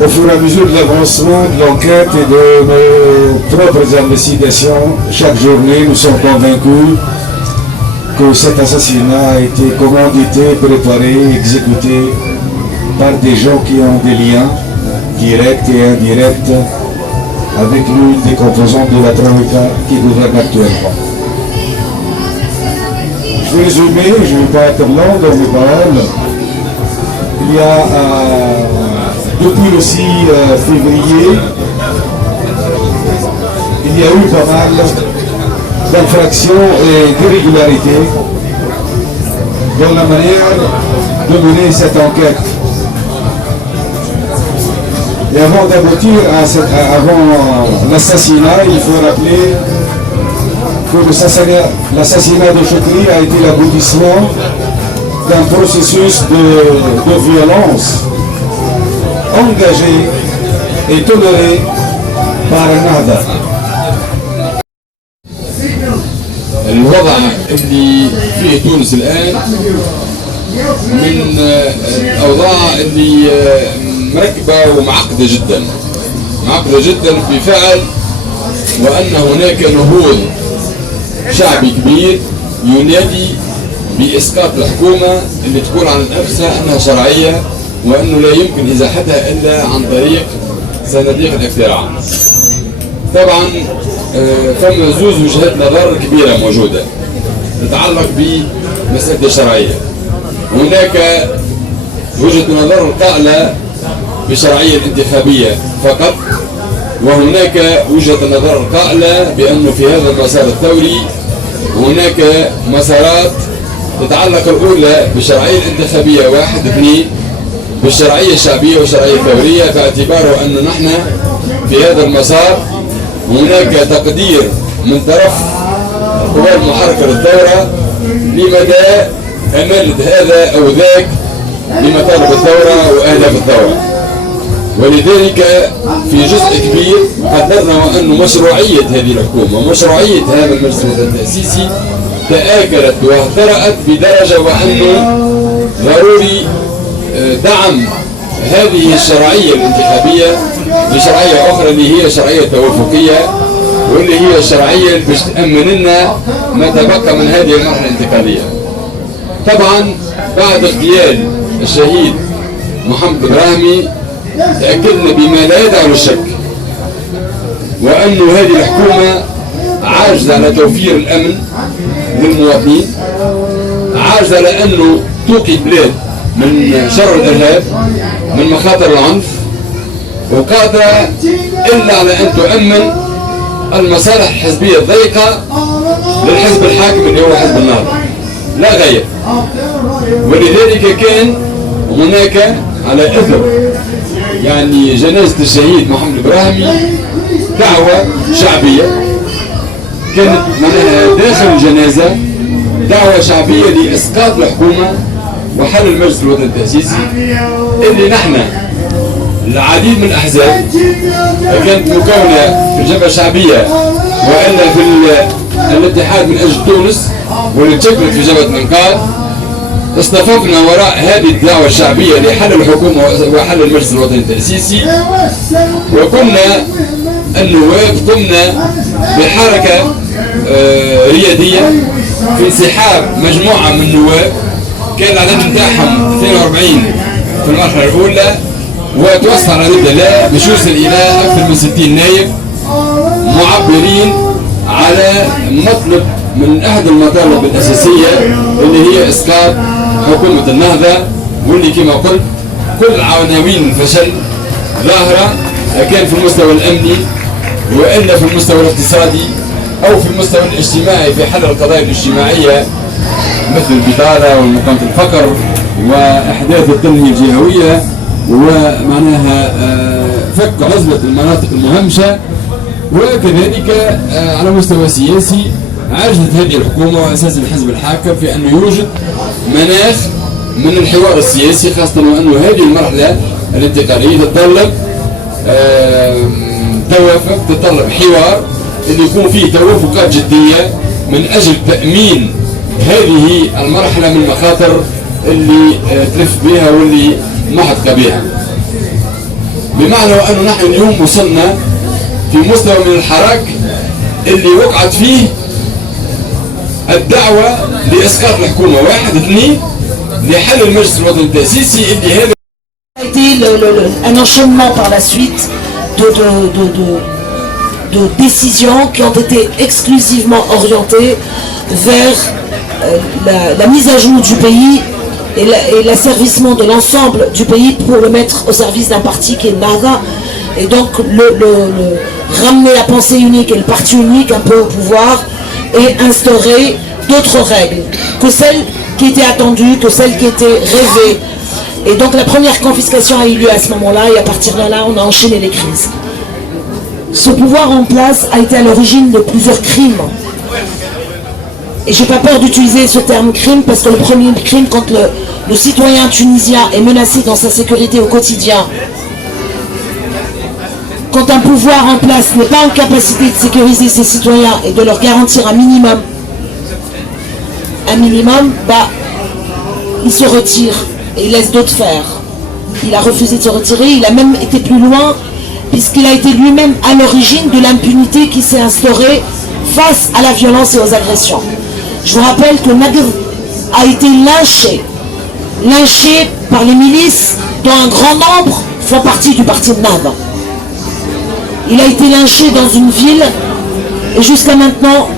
au fur et à mesure de l'avancement de l'enquête et de nos propres investigations, chaque journée, nous sommes convaincus que cet assassinat a été commandité, préparé, exécuté par des gens qui ont des liens directs et indirects avec l'une des composantes de la Troïka qui gouverne actuellement. Je vais résumer, je ne vais pas être long dans mes paroles. Il y a depuis le 6 février, il y a eu pas mal d'infractions et d'irrégularités dans la manière de mener cette enquête. Et avant d'aboutir avant l'assassinat, il faut rappeler que l'assassinat de Chokri a été l'aboutissement d'un processus de violence engagé et toléré par Ennahda. الوضع اللي فيه تونس الآن من الأوضاع اللي مركبة ومعقدة جدا، معقدة جدا بفعل وأن هناك نهوض شعبي كبير ينادي بإسقاط الحكومة اللي تقول عن نفسها أنها شرعية وأنه لا يمكن إزاحتها إلا عن طريق صناديق الاقتراع. طبعا ثم زوز وجهات نظر كبيرة موجودة تتعلق بمسألة الشرعية. هناك وجهة نظر القائلة بالشرعية الانتخابية فقط، وهناك وجهة نظر القائلة بأنه في هذا المسار الثوري هناك مسارات تتعلق الأولى بالشرعية الانتخابية 1 2 بالشرعية الشعبية والشرعية الثورية، باعتباره أن نحن في هذا المسار هناك تقدير من طرف قوى المحركة للثورة لمدى أمانة هذا أو ذاك لمطالب الثورة وأهداف الثورة. ولذلك في جزء كبير قدرنا أن مشروعية هذه الحكومة ومشروعية هذا المجلس التأسيسي تآكلت واهترأت بدرجة وأنه ضروري دعم هذه الشرعية الانتخابية بشرعية أخرى اللي هي شرعية توافقية، واللي هي الشرعية اللي باش تأمن لنا ما تبقى من هذه المرحلة الانتقالية. طبعا بعد اغتيال الشهيد محمد إبراهيمي تأكدنا بما لا يدع للشك وأن هذه الحكومة عاجزة على توفير الأمن للمواطنين، عاجزة على أنه توقي البلاد من شر الإرهاب من مخاطر العنف، وقادرة إلا على أن تؤمن المصالح الحزبية الضيقة للحزب الحاكم اللي هو حزب النهضة لا غير. ولذلك كان هناك على إثر يعني جنازة الشهيد محمد إبراهيمي دعوة شعبية كانت معناها داخل الجنازة دعوة شعبية لإسقاط الحكومة وحل المجلس الوطني التأسيسي اللي نحن العديد من الأحزاب كانت مكونة في الجبهة الشعبية وإلا في الاتحاد من أجل تونس واللي تشكلت في جبهة منقاذ اصطففنا وراء هذه الدعوة الشعبية لحل الحكومة وحل المجلس الوطني التأسيسي، وكنا النواب قمنا بحركة ريادية في انسحاب مجموعة من النواب كان العدد نتاعهم 42 في المرحلة الأولى، وتوسع العدد لا باش يوصل إلى أكثر من 60 نائب معبرين على مطلب من أحد المطالب الأساسية اللي هي إسقاط حكومة النهضة، واللي كما قلت كل عناوين الفشل ظاهرة كان في المستوى الأمني وإلا في المستوى الاقتصادي أو في المستوى الاجتماعي في حل القضايا الاجتماعية مثل البطالة ومقاومة الفقر وإحداث التنمية الجهوية ومعناها فك عزلة المناطق المهمشة. وكذلك على مستوى سياسي عجزت هذه الحكومة وأساسا الحزب الحاكم في أنه يوجد مناخ من الحوار السياسي، خاصة وأنه هذه المرحلة الانتقالية تتطلب توافق، تتطلب حوار اللي يكون فيه توافقات جدية من أجل تأمين هذه المرحلة من المخاطر اللي تلف بها واللي محطة بها. بمعنى أنه نحن اليوم وصلنا في مستوى من الحراك اللي وقعت فيه الدعوة لإسقاط الحكومة. 1 2 لحل المجلس الوطني التأسيسي اللي هذا a été un enchaînement par la suite de décisions qui ont été exclusivement orientées vers la mise à jour du pays et l'asservissement de l'ensemble du pays pour le mettre au service d'un parti qui est Nahda, et donc ramener la pensée unique et le parti unique un peu au pouvoir et instaurer d'autres règles que celles qui étaient attendues, que celles qui étaient rêvées. Et donc la première confiscation a eu lieu à ce moment-là, et à partir de là, on a enchaîné les crises. Ce pouvoir en place a été à l'origine de plusieurs crimes. Et j'ai pas peur d'utiliser ce terme crime, parce que le premier crime, quand le citoyen tunisien est menacé dans sa sécurité au quotidien, quand un pouvoir en place n'est pas en capacité de sécuriser ses citoyens et de leur garantir un minimum, il se retire et il laisse d'autres faire. Il a refusé de se retirer, il a même été plus loin, puisqu'il a été lui-même à l'origine de l'impunité qui s'est instaurée face à la violence et aux agressions. Je vous rappelle que Nagr a été lynché par les milices dont un grand nombre font partie du parti de Nahda. Il a été lynché dans une ville, et jusqu'à maintenant,